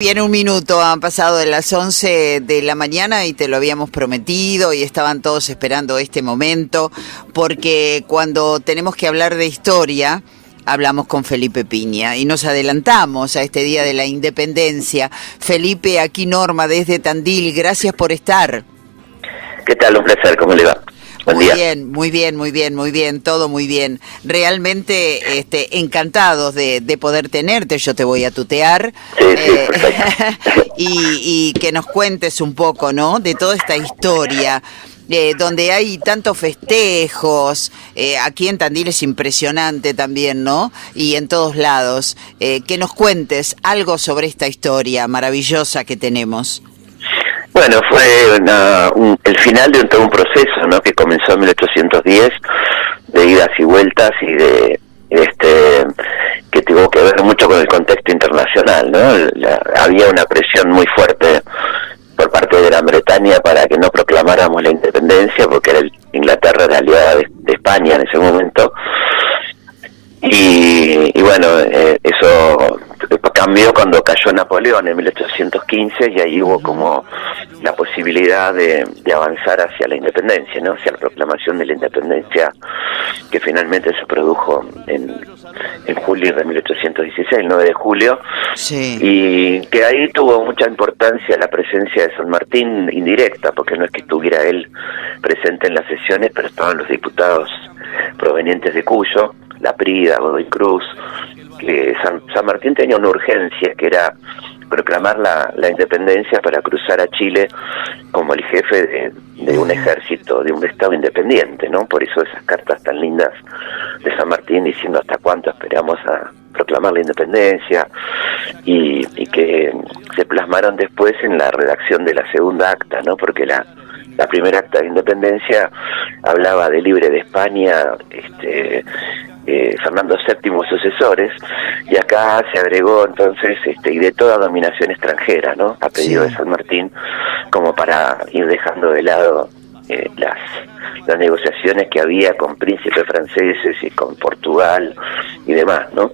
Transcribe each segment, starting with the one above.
Bien, un minuto han pasado de las 11 de la mañana y te lo habíamos prometido y estaban todos esperando este momento, porque cuando tenemos que hablar de historia, hablamos con Felipe Piña y nos adelantamos a este Día de la Independencia. Felipe, aquí Norma desde Tandil, gracias por estar. ¿Qué tal? Un placer, ¿cómo le va? Buen día. Muy bien, todo muy bien. Realmente encantados de poder tenerte, yo te voy a tutear. Sí, perfecto. y que nos cuentes un poco, ¿no? De toda esta historia, donde hay tantos festejos, aquí en Tandil es impresionante también, ¿no? Y en todos lados. Que nos cuentes algo sobre esta historia maravillosa que tenemos. Bueno, fue el final de todo un proceso, ¿no? Que comenzó en 1810, de idas y vueltas y que tuvo que ver mucho con el contexto internacional, ¿no? Había una presión muy fuerte por parte de Gran Bretaña para que no proclamáramos la independencia, porque Inglaterra era aliada de España en ese momento. Y bueno, eso cambió cuando cayó Napoleón en 1815 y ahí hubo como la posibilidad de avanzar hacia la independencia, ¿no? Hacia la proclamación de la independencia, que finalmente se produjo en julio de 1816, el 9 de julio, sí. Y que ahí tuvo mucha importancia la presencia de San Martín indirecta, porque no es que estuviera él presente en las sesiones, pero estaban los diputados provenientes de Cuyo, Laprida, Godoy Cruz, que San Martín tenía una urgencia que era proclamar la independencia para cruzar a Chile como el jefe de un ejército, de un estado independiente, ¿no? Por eso esas cartas tan lindas de San Martín diciendo hasta cuánto esperamos a proclamar la independencia y que se plasmaron después en la redacción de la segunda acta, ¿no? Porque la primera acta de independencia hablaba de libre de España, Fernando VII sucesores, y acá se agregó entonces y de toda dominación extranjera, ¿no? A pedido de San Martín, como para ir dejando de lado las negociaciones que había con príncipes franceses y con Portugal y demás, ¿no?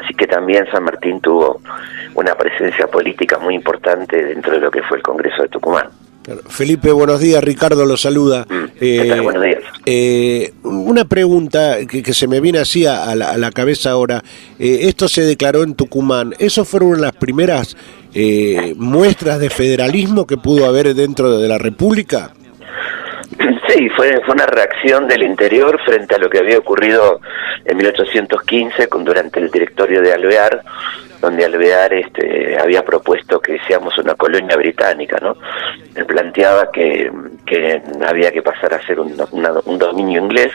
Así que también San Martín tuvo una presencia política muy importante dentro de lo que fue el Congreso de Tucumán. Felipe, buenos días, Ricardo lo saluda. ¿Qué tal? Buenos días. Una pregunta que se me viene así a la cabeza ahora. Esto se declaró en Tucumán. ¿Esas fueron las primeras muestras de federalismo que pudo haber dentro de la República? Sí, fue una reacción del interior frente a lo que había ocurrido en 1815 durante el directorio de Alvear, donde Alvear había propuesto que seamos una colonia británica, ¿no? Él planteaba que había que pasar a ser un dominio inglés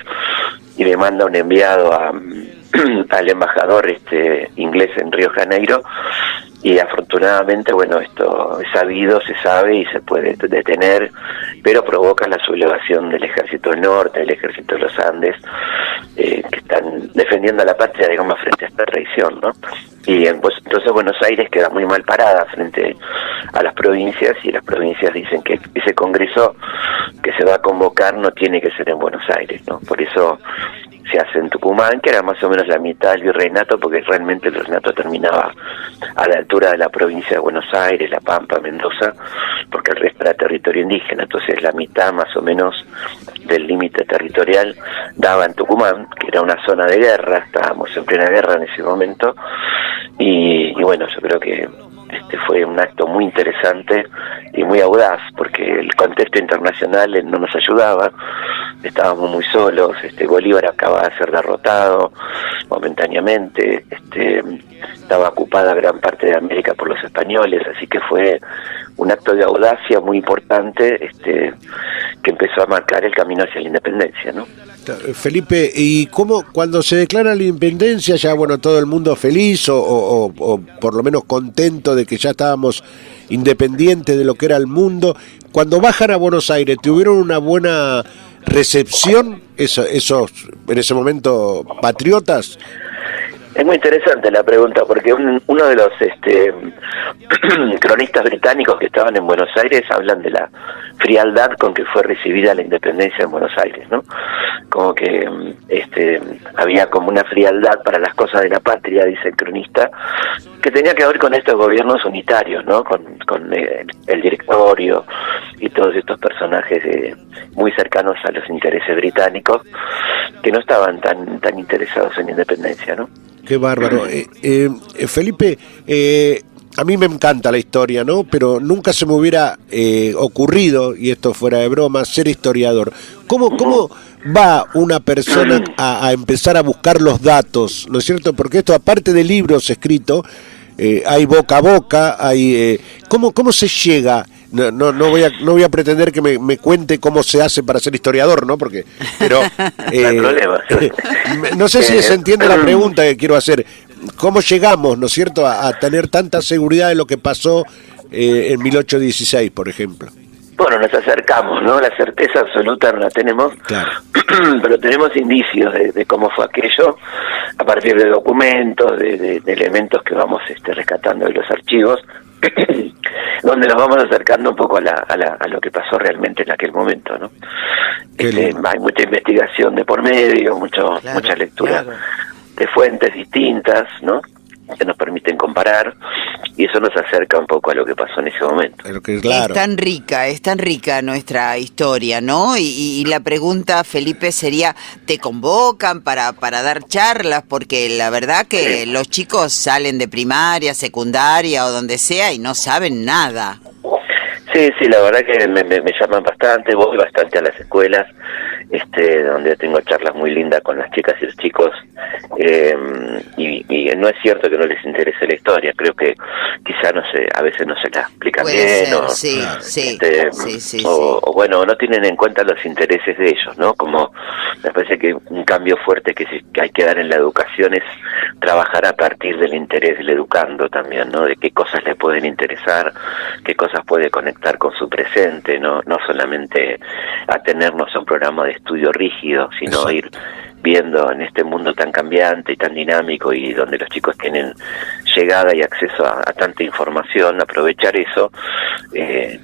y le manda un enviado al embajador inglés en Río Janeiro, y afortunadamente, bueno, esto es sabido, se sabe y se puede detener, pero provoca la sublevación del Ejército del Norte, del Ejército de los Andes, que están defendiendo a la patria, digamos, frente a esta traición, ¿no? Y entonces Buenos Aires queda muy mal parada frente a las provincias, y las provincias dicen que ese congreso que se va a convocar no tiene que ser en Buenos Aires, ¿no? Por eso se hace en Tucumán, que era más o menos la mitad del virreinato, porque realmente el virreinato terminaba a la altura de la provincia de Buenos Aires, La Pampa, Mendoza, porque el resto era territorio indígena. Entonces la mitad más o menos del límite territorial daba en Tucumán, que era una zona de guerra, estábamos en plena guerra en ese momento, y bueno, yo creo que fue un acto muy interesante y muy audaz, porque el contexto internacional no nos ayudaba, estábamos muy solos, Bolívar acaba de ser derrotado momentáneamente, estaba ocupada gran parte de América por los españoles, así que fue un acto de audacia muy importante, que empezó a marcar el camino hacia la independencia, ¿no? Felipe, ¿y cómo cuando se declara la independencia ya, bueno, todo el mundo feliz o por lo menos contento de que ya estábamos independientes de lo que era el mundo? Cuando bajan a Buenos Aires, ¿tuvieron una buena recepción esos en ese momento patriotas? Es muy interesante la pregunta, porque uno de los cronistas británicos que estaban en Buenos Aires hablan de la frialdad con que fue recibida la independencia en Buenos Aires, ¿no? Como que había como una frialdad para las cosas de la patria, dice el cronista, que tenía que ver con estos gobiernos unitarios, ¿no? Con el directorio y todos estos personajes muy cercanos a los intereses británicos, que no estaban tan interesados en independencia, ¿no? Qué bárbaro. Felipe, a mí me encanta la historia, ¿no? Pero nunca se me hubiera ocurrido, y esto fuera de broma, ser historiador. ¿Cómo va una persona a empezar a buscar los datos, ¿no es cierto? Porque esto, aparte de libros escritos, hay boca a boca, hay ¿cómo se llega? No voy a pretender que me cuente cómo se hace para ser historiador, ¿no? Pero no hay problema. No sé si se entiende la pregunta que quiero hacer. ¿Cómo llegamos, ¿no es cierto?, a tener tanta seguridad de lo que pasó en 1816, por ejemplo? Bueno, nos acercamos, ¿no? La certeza absoluta no la tenemos, claro, pero tenemos indicios de cómo fue aquello, a partir de documentos, de elementos que vamos rescatando de los archivos, donde nos vamos acercando un poco a lo que pasó realmente en aquel momento, ¿no? Hay mucha investigación de por medio, mucha lectura de fuentes distintas, ¿no?, que nos permiten comparar, y eso nos acerca un poco a lo que pasó en ese momento. Claro. Es tan rica nuestra historia, ¿no? Y la pregunta, Felipe, sería, ¿te convocan para dar charlas? Porque la verdad que los chicos salen de primaria, secundaria o donde sea y no saben nada. Sí, la verdad que me llaman bastante, voy bastante a las escuelas, donde tengo charlas muy lindas con las chicas y los chicos, y no es cierto que no les interese la historia, creo que quizá a veces no se la explican bien, o bueno, no tienen en cuenta los intereses de ellos, ¿no? Como me parece que un cambio fuerte que hay que dar en la educación es trabajar a partir del interés del educando también, ¿no? De qué cosas le pueden interesar, qué cosas puede conectar con su presente, no solamente atenernos a un programa de estudio rígido, sino Exacto. Ir viendo en este mundo tan cambiante y tan dinámico, y donde los chicos tienen llegada y acceso a tanta información, aprovechar eso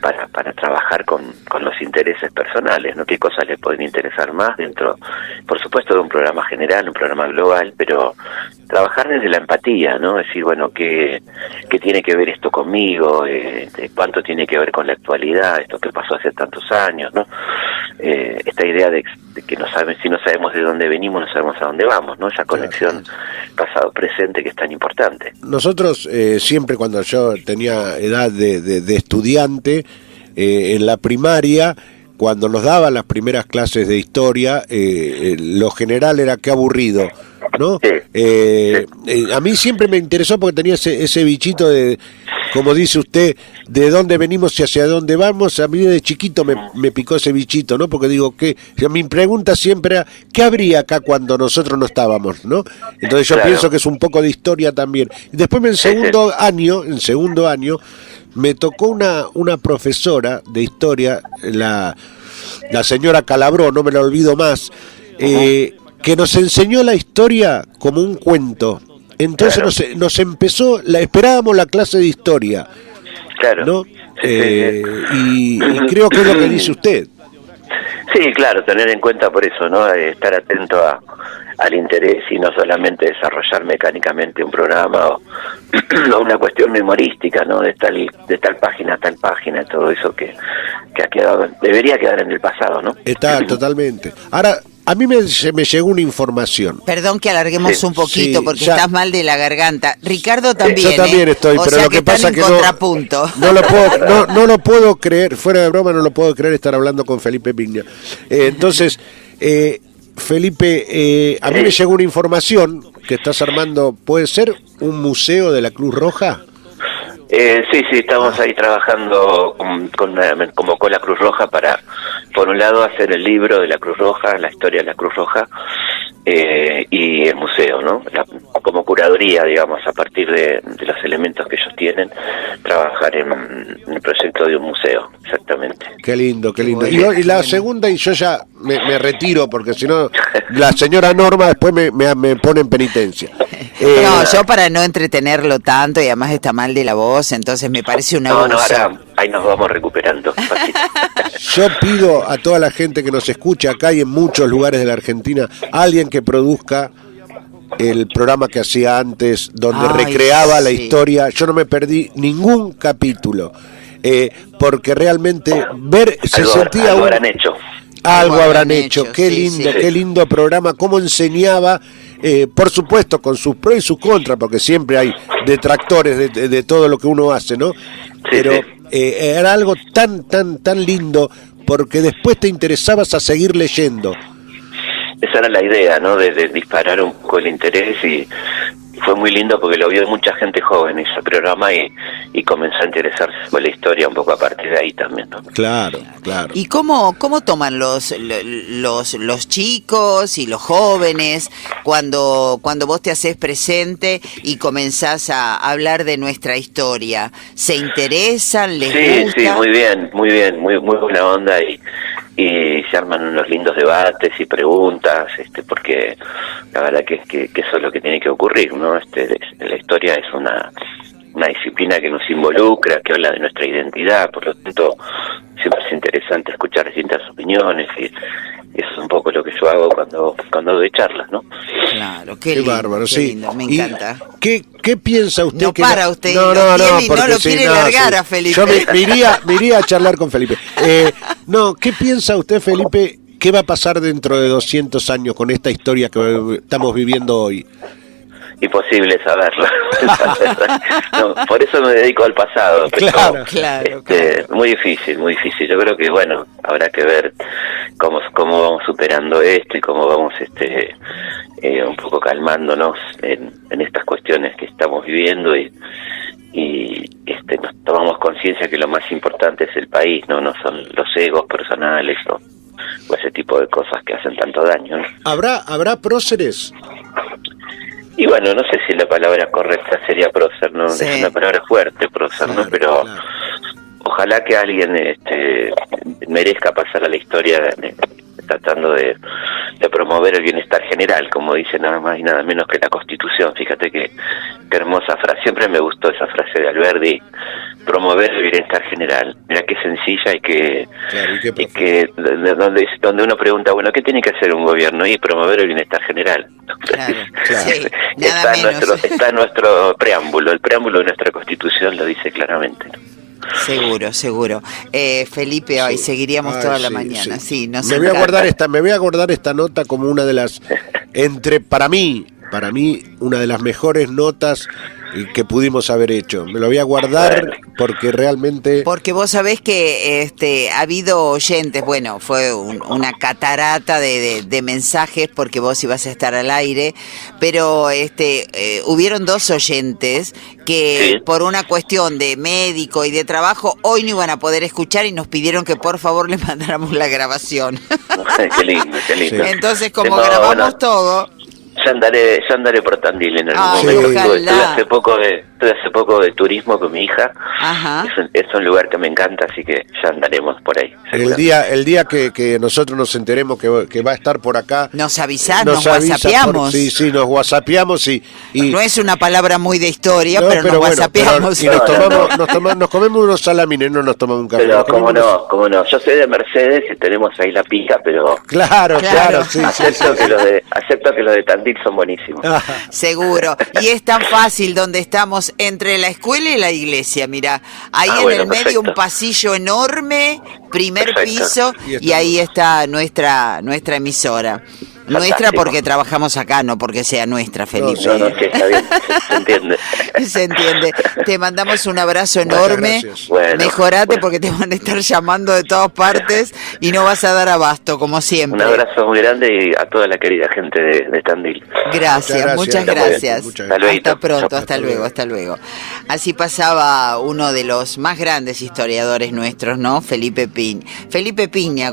para trabajar con los intereses personales, ¿no? Qué cosas les pueden interesar más dentro, por supuesto, de un programa general, un programa global, pero trabajar desde la empatía, ¿no? Decir, bueno, ¿qué tiene que ver esto conmigo? ¿Cuánto tiene que ver con la actualidad? Esto que pasó hace tantos años, ¿no? Esta idea de que si no sabemos de dónde venimos, no sabemos a dónde vamos, ¿no? Esa conexión pasado-presente que es tan importante. Nosotros siempre, cuando yo tenía edad de estudiante, en la primaria, cuando nos daban las primeras clases de historia, lo general era qué aburrido, ¿no? A mí siempre me interesó porque tenía ese bichito de, como dice usted, de dónde venimos y hacia dónde vamos. A mí de chiquito me picó ese bichito, ¿no? Porque digo, mi pregunta siempre era, ¿qué habría acá cuando nosotros no estábamos, ¿no? Entonces yo pienso que es un poco de historia también. Y después en segundo año, me tocó una profesora de historia, la señora Calabró, no me la olvido más, que nos enseñó la historia como un cuento. Entonces nos empezó, esperábamos la clase de historia, ¿no? Y creo que es lo que dice usted. Sí, claro, tener en cuenta por eso, ¿no? Estar atento al interés y no solamente desarrollar mecánicamente un programa o una cuestión memorística, ¿no? De tal página a tal página, todo eso que ha quedado, debería quedar en el pasado, ¿no? Está totalmente. Ahora, a mí me llegó una información. Perdón que alarguemos un poquito, porque estás mal de la garganta. Ricardo también. Yo también estoy, pero lo que pasa es que no lo puedo creer, fuera de broma, no lo puedo creer estar hablando con Felipe Piña. Entonces, Felipe, a mí me llegó una información que estás armando, ¿puede ser un museo de la Cruz Roja? Sí, estamos ahí trabajando como con la Cruz Roja para, por un lado, hacer el libro de la Cruz Roja, la historia de la Cruz Roja, y el museo, ¿no? Como curaduría, digamos, a partir de los elementos que ellos tienen, trabajar en el proyecto de un museo, exactamente. Qué lindo. Y la segunda, y yo ya me retiro, porque si no, la señora Norma después me pone en penitencia. No, yo para no entretenerlo tanto, y además está mal de la voz, entonces me parece una abuso. Ahora ahí nos vamos recuperando. Yo pido a toda la gente que nos escucha acá y en muchos lugares de la Argentina, alguien que produzca el programa que hacía antes, donde Ay, recreaba la sí. historia. Yo no me perdí ningún capítulo, porque realmente se sentía algo habrán hecho. algo habrán hecho. Qué sí, lindo, sí. qué lindo programa, cómo enseñaba, por supuesto con sus pros y sus contras, porque siempre hay detractores de todo lo que uno hace, ¿no? Pero sí. era algo tan lindo, porque después te interesabas a seguir leyendo. Esa era la idea, ¿no? De disparar un poco el interés, y fue muy lindo porque lo vio mucha gente joven ese programa, y comenzó a interesarse por la historia un poco a partir de ahí también, ¿no? Claro. ¿Y cómo toman los chicos y los jóvenes cuando vos te haces presente y comenzás a hablar de nuestra historia? ¿Se interesan? ¿Les gusta? Sí, muy buena onda, y se arman unos lindos debates y preguntas, porque la verdad que eso es lo que tiene que ocurrir, ¿no? La historia es una disciplina que nos involucra, que habla de nuestra identidad, por lo tanto siempre es interesante escuchar distintas opiniones, y eso es un poco lo que yo hago cuando doy charlas, ¿no? Claro, Qué lindo, bárbaro, qué sí. lindo, me ¿Y encanta. qué piensa usted? No que para usted, no, lo tiene y no porque lo quiere largar a Felipe. Yo me iría a charlar con Felipe. ¿Qué piensa usted, Felipe? ¿Qué va a pasar dentro de 200 años con esta historia que estamos viviendo hoy? Imposible saberlo. No, por eso me dedico al pasado. Pero, Claro. Muy difícil. Yo creo que, bueno, habrá que ver cómo vamos superando esto, y cómo vamos un poco calmándonos en estas cuestiones que estamos viviendo, y nos tomamos conciencia que lo más importante es el país, no son los egos personales o ese tipo de cosas que hacen tanto daño, ¿no? ¿Habrá próceres? Y bueno, no sé si la palabra correcta sería prócer, ¿no? Sí. Es una palabra fuerte, prócer, Claro, ¿no? Pero claro. ojalá que alguien merezca pasar a la historia tratando de promover el bienestar general, como dice nada más y nada menos que la Constitución. Fíjate qué hermosa frase, siempre me gustó esa frase de Alberdi, promover el bienestar general. Mira qué sencilla, y que donde uno pregunta, bueno, ¿qué tiene que hacer un gobierno? Y promover el bienestar general. Claro. Sí, nada Está en nuestro preámbulo, el preámbulo de nuestra Constitución lo dice claramente, ¿no? Seguro. Felipe, hoy seguiríamos toda la mañana. Sí, me voy a guardar esta nota como una de las, para mí, una de las mejores notas que pudimos haber hecho. Me lo voy a guardar porque realmente... Porque vos sabés que ha habido oyentes, bueno, fue una catarata de mensajes porque vos ibas a estar al aire, pero hubieron 2 oyentes que Sí. por una cuestión de médico y de trabajo hoy no iban a poder escuchar y nos pidieron que por favor les mandáramos la grabación. Qué lindo. Entonces, como No, grabamos bueno, todo... yo andaré por Tandil en algún Ay, momento. ojalá. Estuve hace poco de turismo con mi hija. Ajá. Es un lugar que me encanta, así que ya andaremos por ahí. El día que nosotros nos enteremos que va a estar por acá... Nos avisás, nos avisa whatsappeamos. Sí, nos whatsappeamos y... No es una palabra muy de historia, No, pero nos bueno, whatsappeamos. y nos comemos unos salamines, no nos tomamos un café. Pero nos comemos cómo no. Yo soy de Mercedes y tenemos ahí la pija, pero Claro, sí. acepto que los de Tandil son buenísimos. Seguro. Y es tan fácil donde estamos, entre la escuela y la iglesia, mira. Ahí en bueno, el medio perfecto. un pasillo enorme, primer Perfecto. piso, y ahí está nuestra emisora. Nuestra Fantástico. porque trabajamos acá, no porque sea nuestra, Felipe. No, sí, está bien, se entiende. Se entiende. Te mandamos un abrazo enorme. gracias. Bueno, Mejorate porque te van a estar llamando de todas partes y no vas a dar abasto, como siempre. Un abrazo muy grande y a toda la querida gente de Tandil. Gracias, muchas gracias. Muchas Hasta luego. Hasta pronto, Chao. hasta luego. Así pasaba uno de los más grandes historiadores nuestros, ¿no? Felipe Piña.